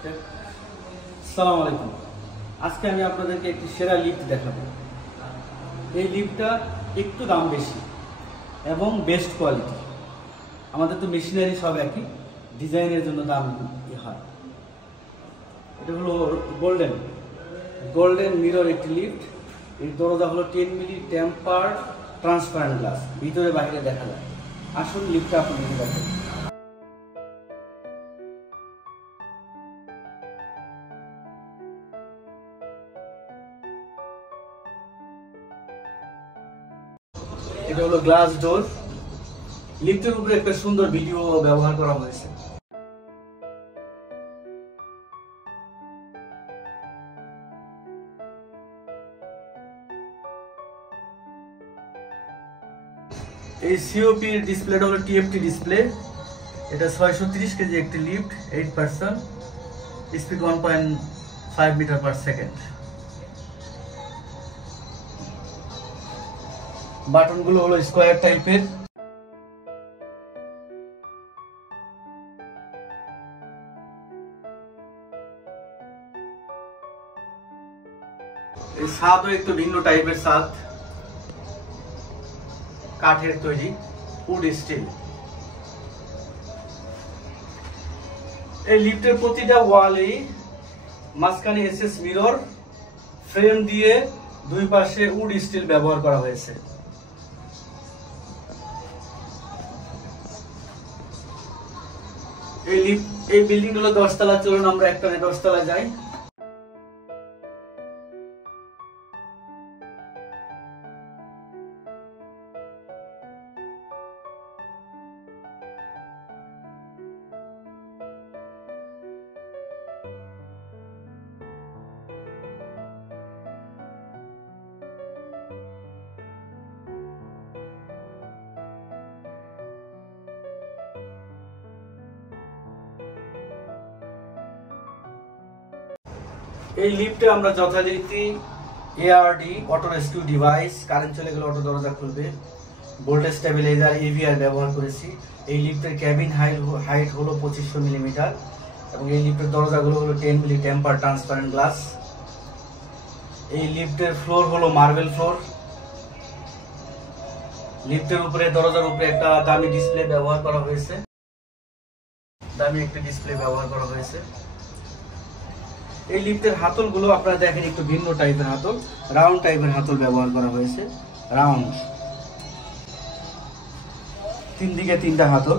আসসালামু আলাইকুম। আজকে আমি আপনাদেরকে একটি সেরা লিফট দেখাবো। এই লিফটটা একটু দাম বেশি এবং বেস্ট কোয়ালিটি। আমাদের তো মেশিনারি সব একই, ডিজাইনের জন্য দাম হয়। এটা হলো গোল্ডেন মিরর একটি লিফট। এর দরজা হলো 10 মিলি টেম্পার ট্রান্সপারেন্ট গ্লাস, ভিতরে বাইরে দেখা যায়। আসুন লিফটটা আপনাদেরকে দেখাই। এটা হলো গ্লাস ডোর। লিফটের উপরে একটা সুন্দর ভিডিও ব্যবহার করা হয়েছে। এই সিওপি ডিসপ্লেটা হলো টিএফটি ডিসপ্লে। এটা 630 কেজি একটি lift, 8 person, speed 1.5 metre per second. বাটনগুলো হলো স্কোয়ার টাইপের। এই ছাদও একটু ভিন্ন টাইপের ছাদ, কাঠের তৈরি, উড স্টিল। এই লিফটের প্রতিটা ওয়ালে মাঝখানে এসএস মিরর ফ্রেম দিয়ে দুই পাশে উড স্টিল ব্যবহার করা হয়েছে। এই বিল্ডিং গুলো 10 তলা। চলুন আমরা একটানে 10 তলা যাই। এই লিফটে আমরা যথারীতি ARD auto rescue device, current চলে গেলে অটো দরজা খুলবে, ভোল্টেজ স্টেবিলাইজার, এভিআর ব্যবহার করেছি। এই লিফটের ক্যাবিন হাইট হলো 2500 মিলিমিটার এবং এই লিফটের দরজাগুলো হলো 10 মিলি টেম্পার ট্রান্সপারেন্ট গ্লাস। এই লিফটের ফ্লোর হলো মার্বেল ফ্লোর। লিফটের উপরে, দরজার উপরে একটা দামি ডিসপ্লে ব্যবহার করা হয়েছে। এই লিফটের হাতলগুলো আপনারা দেখেন একটু ভিন্ন টাইপের হাতল, রাউন্ড টাইপের হাতল ব্যবহার করা হয়েছে। রাউন্ড, 3 দিকে 3টা হাতল।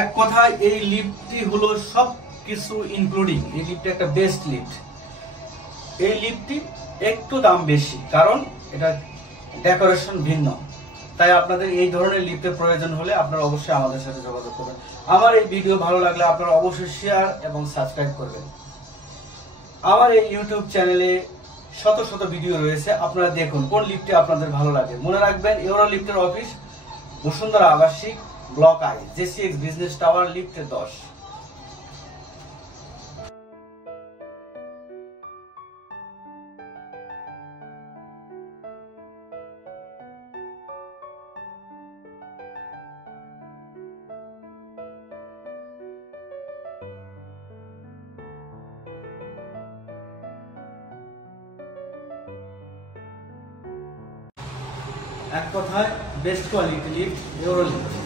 এক কথায় এই লিফটটি হলো সবকিছু ইনক্লুডিং। এই লিফটটি একটা বেস্ট লিফট। এই লিফটটি একটু দাম বেশি, কারণ এটা ডেকোরেশন ভিন্ন। তাই আপনাদের এই ধরনের লিফটের প্রয়োজন হলে আপনারা অবশ্যই আমাদের সাথে যোগাযোগ করবেন। আমার এই ভিডিও ভালো লাগলে আপনারা অবশ্যই শেয়ার এবং সাবস্ক্রাইব করবেন। আমার এই ইউটিউব চ্যানেলে শত শত ভিডিও রয়েছে, আপনারা দেখুন কোন লিফটটি আপনাদের ভালো লাগে। মনে রাখবেন, ইউরো লিফটের অফিস, বসুন্ধরা আবাসিক, ব্লক আই, জেসিএক্স বিজনেস টাওয়ার, লিফটে 10। এক কথায় best quality lift, euro lift.